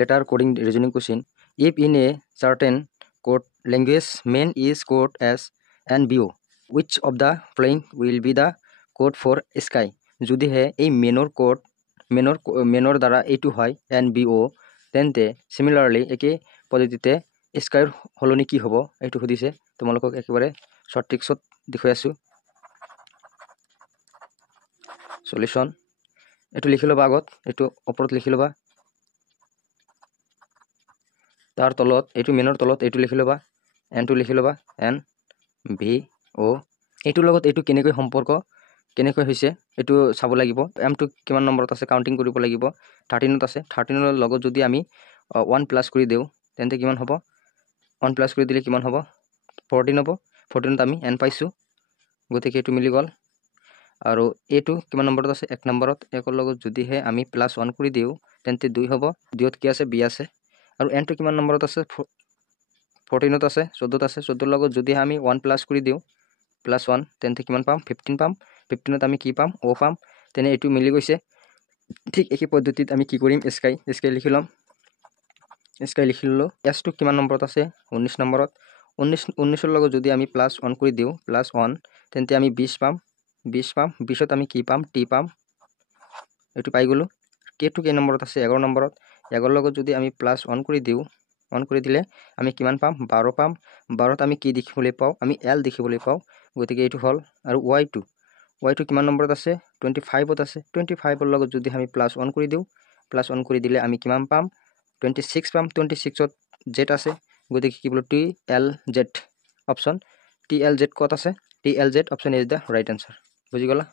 letter coding reasoning question. If in a certain code language main is code as NBO, which of the following will be the code for sky? যদি হে এই মেনৰ দ্বাৰা এইটো হয় NBO, তেন্তে সিমিলাৰলি একে পদ্ধতিতে স্কাইৰ হলনি কি হ'ব এইটো সুধিছে। তোমালোকক একেবাৰে শৰ্ট ট্ৰিক্সত দেখুৱাই আছো। সলিউশন এইটো লিখি ল'বা, আগত এইটো ওপৰত লিখি ল'বা, তাৰ তলত এইটো মেনৰ তলত এইটো লিখি ল'বা, এনটো লিখি ল'বা, NBO। এইটোৰ লগত এইটো কেনেকৈ সম্পৰ্ক কেনেকৈ হৈছে এইটো চাব লাগিব। এমটো কিমান নম্বৰত আছে কাউন্টিং কৰিব লাগিব। 13ত আছে। 13ৰ লগত যদি আমি 1 প্লাস কৰি দিওঁ তেন্তে কিমান হ'ব? 1 প্লাস কৰি দিলে কিমান হ'ব? 14 হ'ব। 14ত আমি n পাইছো, গতিকে এইটো মিলি গ'ল। আৰু এইটো কিমান নম্বৰত আছে? 1 নম্বৰত। 1ৰ লগত যদিহে আমি +1 কৰি দিওঁ তেন্তে 2 হ'ব। 2ত কি আছে? b আছে। আৰু nটো কিমান নম্বৰত আছে? 14ত আছে। 14ত আছে। 14ৰ লগত যদি আমি 1 প্লাস কৰি দিওঁ +1 তেন্তে কিমান পাম? 15 পাম। 15ত আমি কি পাম? o পাম। তেনে এইটো মিলি গৈছে। ঠিক একেই পদ্ধতিত আমি কি কৰিম? স্কাই লিখি ল'ম। স্কাই লিখি ল'লো। এছটো কিমান নম্বৰত আছে? 19 নম্বৰত। 19ৰ লগত যদি আমি +1 কৰি দিওঁ +1 তেন্তে আমি 20 পাম। 20 পাম। 20ত আমি কি পাম? t পাম। এইটো পাই গ'লো। কেটো কেই নম্বৰত আছে? 11 নম্বৰত। 11ৰ লগত যদি আমি +1 কৰি দিওঁ, 1 কৰি দিলে আমি কিমান পাম? 12 পাম। 12ত আমি কি দেখিবলৈ পাওঁ? আমি l দেখিবলৈ পাওঁ। গতিকে এইটো হ'ল। আৰু y2 কিমান নম্বৰত আছে? 25ত আছে। 25ৰ লগত যদি আমি +1 কৰি দিওঁ, +1 কৰি দিলে আমি কিমান পাম? 26 পাম। 26ত z আছে। গতিকে কি বলো? TLZ option. TLZ ক'ত আছে? TLZ option is the right answer. বুঝি গলা?